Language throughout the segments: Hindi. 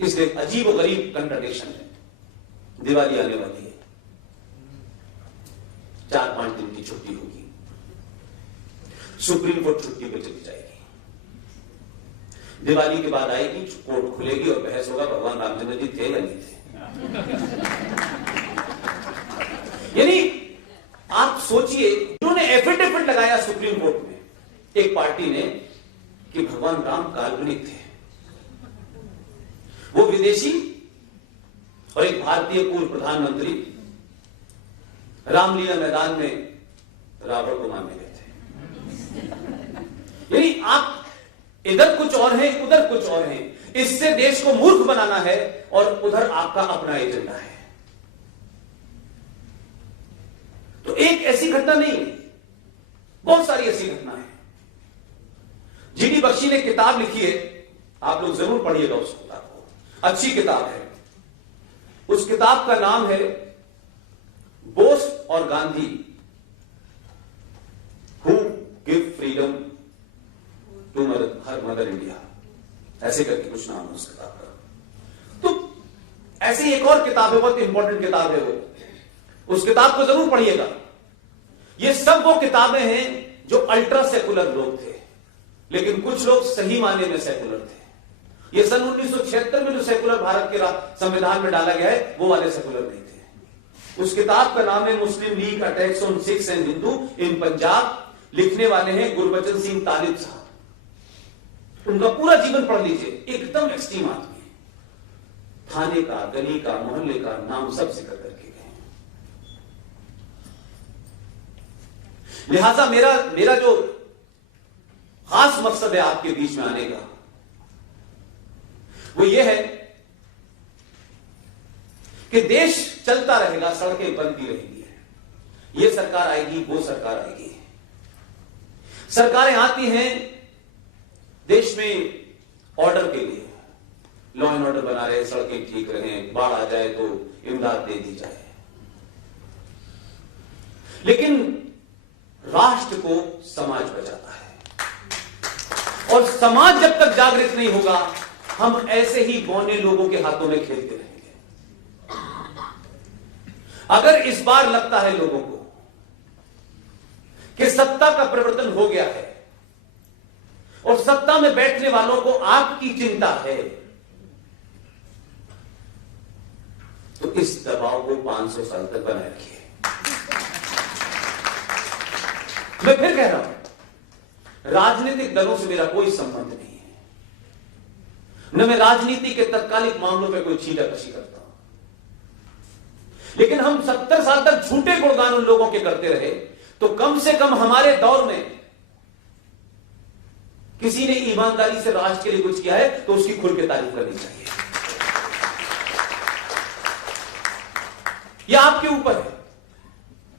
इसलिए अजीब और गरीब कंट्राडिक्शन है। दिवाली आने वाली है, 4-5 दिन की छुट्टी होगी, सुप्रीम कोर्ट छुट्टी पर चली जाएगी। दिवाली के बाद आएगी, कोर्ट खुलेगी और बहस होगा भगवान रामचंद्र जी थे या नहीं थे। यानी आप सोचिए, उन्होंने एफिडेविट लगाया सुप्रीम कोर्ट में एक पार्टी ने कि भगवान राम काल्पनिक थे, वो विदेशी और एक भारतीय पूर्व प्रधानमंत्री रामलीला मैदान में रावण को मारने गए थे। यानी आप इधर कुछ और हैं, उधर कुछ और हैं। इससे देश को मूर्ख बनाना है और उधर आपका अपना एजेंडा है। तो एक ऐसी घटना नहीं, बहुत सारी ऐसी घटना है। जीडी बख्शी ने किताब लिखी है, आप लोग जरूर पढ़िएगा उस किताब को, अच्छी किताब है। उस किताब का नाम है बोस और Gandhi, who give freedom to her mother India, ऐसे करके कुछ नाम है उस किताब का। तो ऐसी एक और किताब है, बहुत इंपॉर्टेंट किताब है वो, उस किताब को जरूर पढ़िएगा। ये सब वो किताबें हैं जो अल्ट्रा सेकुलर लोग थे, लेकिन कुछ लोग सही मायने में सेकुलर थे। ये सन 1976 में जो सेकुलर भारत के संविधान में डाला गया है, वो वाले सेकुलर नहीं थे। उस किताब का नाम है Muslim League attacks on Sikhs and Hindu in Punjab. लिखने वाले हैं गुरबचन सिंह तालिब साहब। उनका पूरा जीवन पढ़ लीजिए, एकदम एक्सट्रीम आदमी है। थाने का, गली का, मोहल्ले का नाम सब जिक्र करके गए। लिहाजा मेरा जो खास मकसद है आपके बीच में आने का, वो ये है कि देश चलता रहेगा, सड़कें बनती रहेंगी। ये सरकार आएगी, वो सरकार आएगी, सरकारें आती हैं देश में ऑर्डर के लिए, लॉ एंड ऑर्डर बना रहे, सड़कें ठीक रहे, बाढ़ आ जाए तो इमदाद दे दी जाए। लेकिन राष्ट्र को समाज बचाता है, और समाज जब तक जागृत नहीं होगा, हम ऐसे ही बौने लोगों के हाथों में खेलते रहेंगे। अगर इस बार लगता है लोगों को कि सत्ता का परिवर्तन हो गया है और सत्ता में बैठने वालों को आपकी चिंता है, तो इस दबाव को 500 साल तक बनाए रखिए। मैं फिर कह रहा हूं, राजनीतिक दलों से मेरा कोई संबंध नहीं है, न मैं राजनीति के तत्कालिक मामलों पर कोई छींटाकशी करता हूं। लेकिन हम 70 साल तक झूठे गुणगान उन लोगों के करते रहे, तो कम से कम हमारे दौर में किसी ने ईमानदारी से राष्ट्र के लिए कुछ किया है तो उसकी खुल के तारीफ करनी चाहिए। यह आपके ऊपर है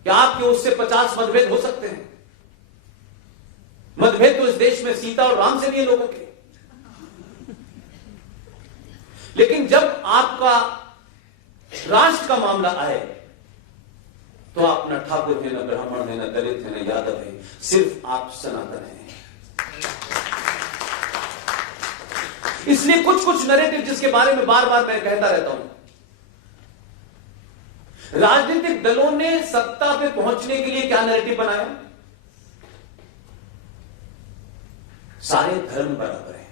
कि आपके उससे 50 मतभेद हो सकते हैं। मतभेद तो इस देश में सीता और राम से भी है लोगों के, लेकिन जब आपका राष्ट्र का मामला आए तो आप न ठाकुर है, न ब्राह्मण है, न दलित है, न यादव है, सिर्फ आप सनातन हैं। इसलिए कुछ नैरेटिव जिसके बारे में बार बार मैं कहता रहता हूं, राजनीतिक दलों ने सत्ता पे पहुंचने के लिए क्या नैरेटिव बनाया? सारे धर्म बराबर हैं।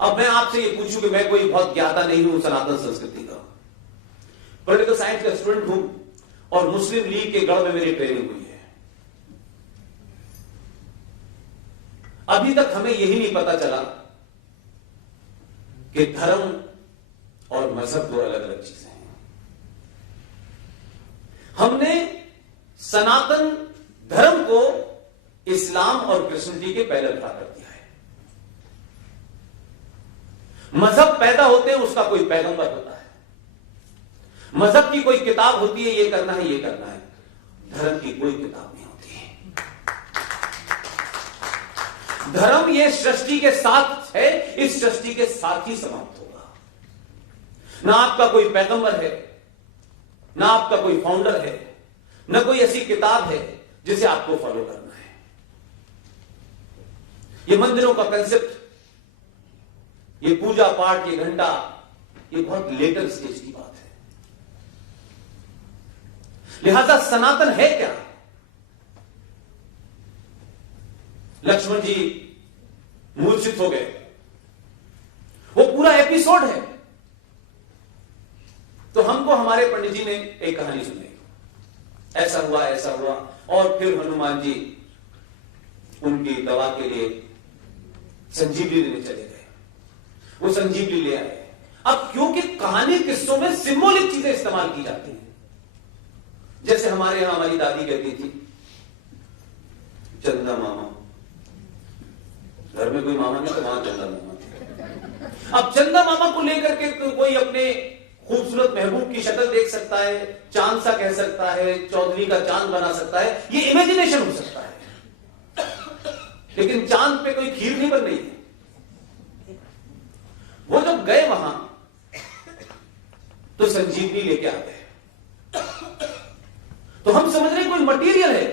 अब मैं आपसे ये पूछूं कि मैं कोई बहुत ज्ञाता नहीं हूं सनातन संस्कृति का, पॉलिटिकल साइंस का स्टूडेंट हूं और मुस्लिम लीग के गढ़ में मेरी ट्रेनिंग हुई है। अभी तक हमें यही नहीं पता चला कि धर्म और मजहब दो अलग अलग चीजें हैं। हमने सनातन धर्म को इस्लाम और क्रिश्चियनिटी के पहले खड़ा कर दिया है। मजहब पैदा होते हैं, उसका कोई पैगंबर होता है, मजहब की कोई किताब होती है, ये करना है, ये करना है। धर्म की कोई किताब नहीं होती है। धर्म ये सृष्टि के साथ है, इस सृष्टि के साथ ही समाप्त होगा। ना आपका कोई पैगंबर है, ना आपका कोई फाउंडर है, ना कोई ऐसी किताब है जिसे आपको फॉलो करना है। ये मंदिरों का कंसेप्ट ये पूजा पाठ, ये घंटा, ये बहुत लेटर स्टेज की बात है। लिहाजा सनातन है क्या? लक्ष्मण जी मूर्छित हो गए, वो पूरा एपिसोड है। तो हमको हमारे पंडित जी ने एक कहानी सुनाई, ऐसा हुआ ऐसा हुआ, और फिर हनुमान जी उनकी दवा के लिए संजीवनी लेने चले गए। वो संजीवनी ले आए। अब क्योंकि कहानी किस्सों में सिंबॉलिक चीजें इस्तेमाल की जाती हैं, जैसे हमारे यहां हमारी दादी कहती थी चंदा मामा, घर में कोई मामा नहीं तो वहां चंदा मामा थे। अब चंदा मामा को लेकर के कोई अपने खूबसूरत महबूब की शक्ल देख सकता है, चांद सा कह सकता है, चौधरी का चांद बना सकता है, ये इमेजिनेशन हो सकता है, लेकिन चांद पे कोई खीर नहीं बन रही है। वो जब गए वहां तो संजीवनी लेके आ गए। तो हम समझ रहे हैं कोई मटेरियल है,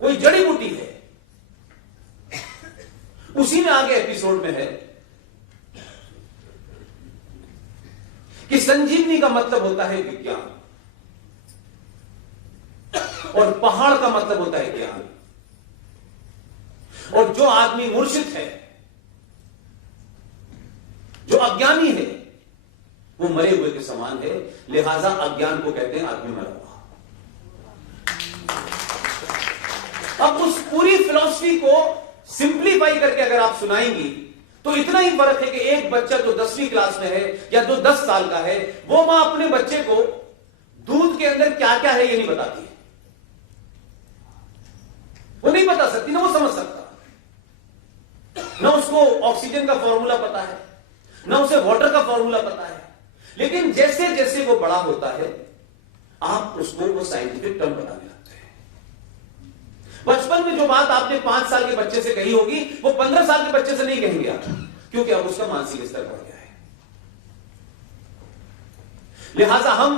कोई जड़ी बूटी है। उसी में आगे एपिसोड में है कि संजीवनी का मतलब होता है विज्ञान, और पहाड़ का मतलब होता है ज्ञान। और जो आदमी मूर्छित है, जो अज्ञानी है, वो मरे हुए के समान है। लिहाजा अज्ञान को कहते हैं आदमी मरा हुआ। अब उस पूरी फिलॉसफी को सिंप्लीफाई करके अगर आप सुनाएंगी तो इतना ही फर्क है कि एक बच्चा जो 10वीं क्लास में है या जो 10 साल का है, वो मां अपने बच्चे को दूध के अंदर क्या क्या है ये नहीं बताती है। वो नहीं बता सकती, ना वो समझ सकता, ना उसको ऑक्सीजन का फॉर्मूला पता है, ना उसे वाटर का फॉर्मूला पता है। लेकिन जैसे जैसे वो बड़ा होता है, आप उसको वो साइंटिफिक टर्म बताने लगते हैं। बचपन में जो बात आपने 5 साल के बच्चे से कही होगी, वो 15 साल के बच्चे से नहीं कहेंगे आप, क्योंकि अब उसका मानसिक स्तर बढ़ गया है। लिहाजा हम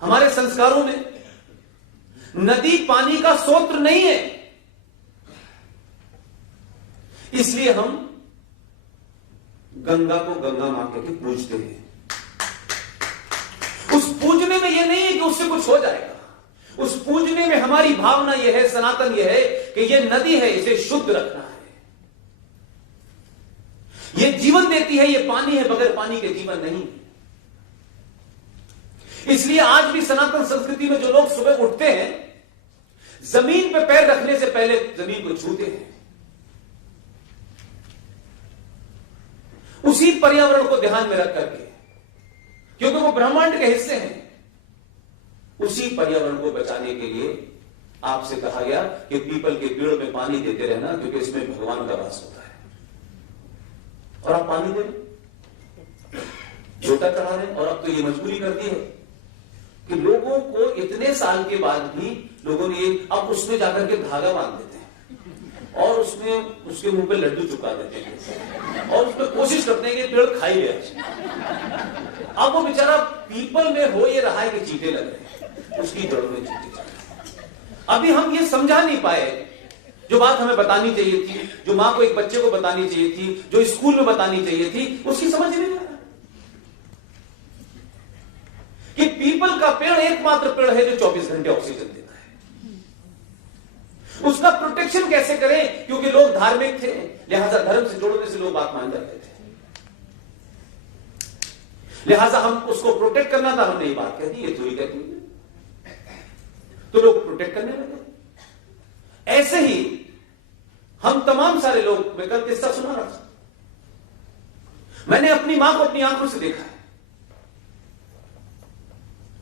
हमारे संस्कारों में नदी पानी का स्रोत नहीं है, इसलिए हम गंगा को गंगा मां के पूजते हैं। उस पूजने में यह नहीं है कि उससे कुछ हो जाएगा। उस पूजने में हमारी भावना यह है, सनातन यह है कि यह नदी है, इसे शुद्ध रखना है। यह जीवन देती है, यह पानी है, बगैर पानी के जीवन नहीं। इसलिए आज भी सनातन संस्कृति में जो लोग सुबह उठते हैं, जमीन पर पैर रखने से पहले जमीन को छूते हैं, उसी पर्यावरण को ध्यान में रख करके, क्योंकि वो ब्रह्मांड के हिस्से हैं। उसी पर्यावरण को बचाने के लिए आपसे कहा गया कि पीपल के पेड़ में पानी देते रहना, क्योंकि इसमें भगवान का वास होता है। और आप पानी दे झोटा चढ़ा रहे हैं। और अब तो ये मजबूरी कर दी है कि लोगों को इतने साल के बाद भी लोगों ने अब उसमें जाकर के धागा बांध देते हैं और उसमें उसके मुंह पे लड्डू चुका देते हैं और उसमें कोशिश करते हैं कि पेड़ खाई ले। अब वो बेचारा पीपल में हो ये रहा है कि चीटे लग रहे हैं, उसकी जड़ों में चीटे। अभी हम ये समझा नहीं पाए जो बात हमें बतानी चाहिए थी, जो मां को एक बच्चे को बतानी चाहिए थी, जो स्कूल में बतानी चाहिए थी, उसकी समझ नहीं आ रहा कि पीपल का पेड़ एकमात्र पेड़ है जो 24 घंटे ऑक्सीजन देता है। उसका प्रोटेक्शन कैसे करें, क्योंकि लोग धार्मिक थे, लिहाजा धर्म से जोड़ने से लोग बात मान जाते थे, लिहाजा हम उसको प्रोटेक्ट करना था। हमने ये बात कह दी, ये थोड़ी कहती है, तो लोग प्रोटेक्ट करने लगे। ऐसे ही हम तमाम सारे लोग, मैं कल किस्सा सुना रहा था, मैंने अपनी मां को अपनी आंखों से देखा है।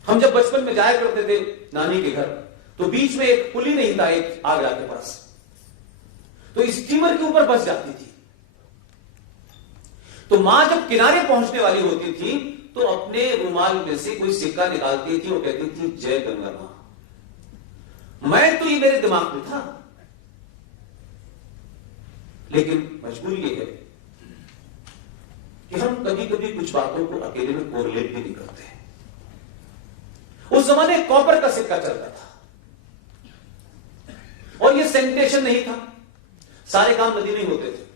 हम जब बचपन में जाया करते थे नानी के घर, तो बीच में एक पुली नहीं था, एक आगरा के पास, तो स्टीमर के ऊपर बस जाती थी। तो मां जब किनारे पहुंचने वाली होती थी तो अपने रुमाल में से कोई सिक्का निकालती थी और कहती थी जय गंगा मां। मैं तो ये मेरे दिमाग में था, लेकिन मजबूरी ये है कि हम कभी कभी कुछ बातों को अकेले में कोरिलेट भी नहीं करते। उस जमाने कॉपर का सिक्का चलता था और ये सैनिटेशन नहीं था, सारे काम नदी में होते थे।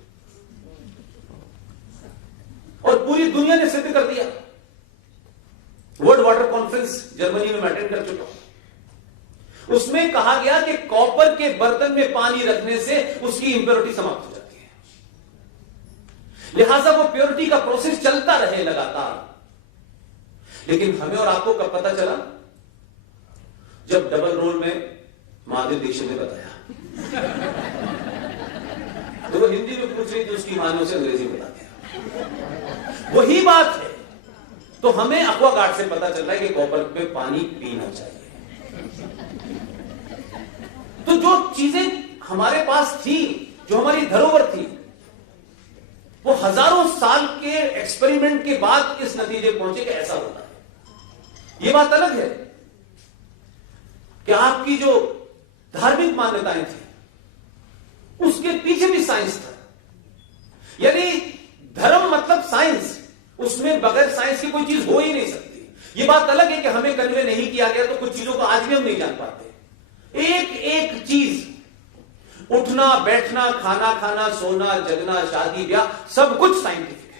दुनिया ने सिद्ध कर दिया। वर्ल्ड वाटर कॉन्फ्रेंस जर्मनी में मैं अटेंड कर चुका हूं। उसमें कहा गया कि कॉपर के बर्तन में पानी रखने से उसकी इंप्योरिटी समाप्त हो जाती है, लिहाजा वो प्योरिटी का प्रोसेस चलता रहे लगातार। लेकिन हमें और आपको कब पता चला? जब डबल रोल में महादेव दीक्षित ने बताया। तो वो हिंदी में पूछ रही थी, उसकी मां ने उसे अंग्रेजी में बता दिया। वही बात है। तो हमें एक्वागार्ड से पता चल रहा है कि कॉपर पे पानी पीना चाहिए। तो जो चीजें हमारे पास थी, जो हमारी धरोहर थी, वो हजारों साल के एक्सपेरिमेंट के बाद इस नतीजे पहुंचे कि ऐसा होता है। ये बात अलग है कि आपकी जो धार्मिक मान्यताएं थी उसके पीछे भी साइंस था। यानी धर्म मतलब साइंस, उसमें बगैर साइंस की कोई चीज हो ही नहीं सकती। ये बात अलग है कि हमें कन्वे नहीं किया गया तो कुछ चीजों को आज भी हम नहीं जान पाते। एक एक चीज, उठना बैठना, खाना खाना, सोना जगना, शादी ब्याह, सब कुछ साइंटिफिक।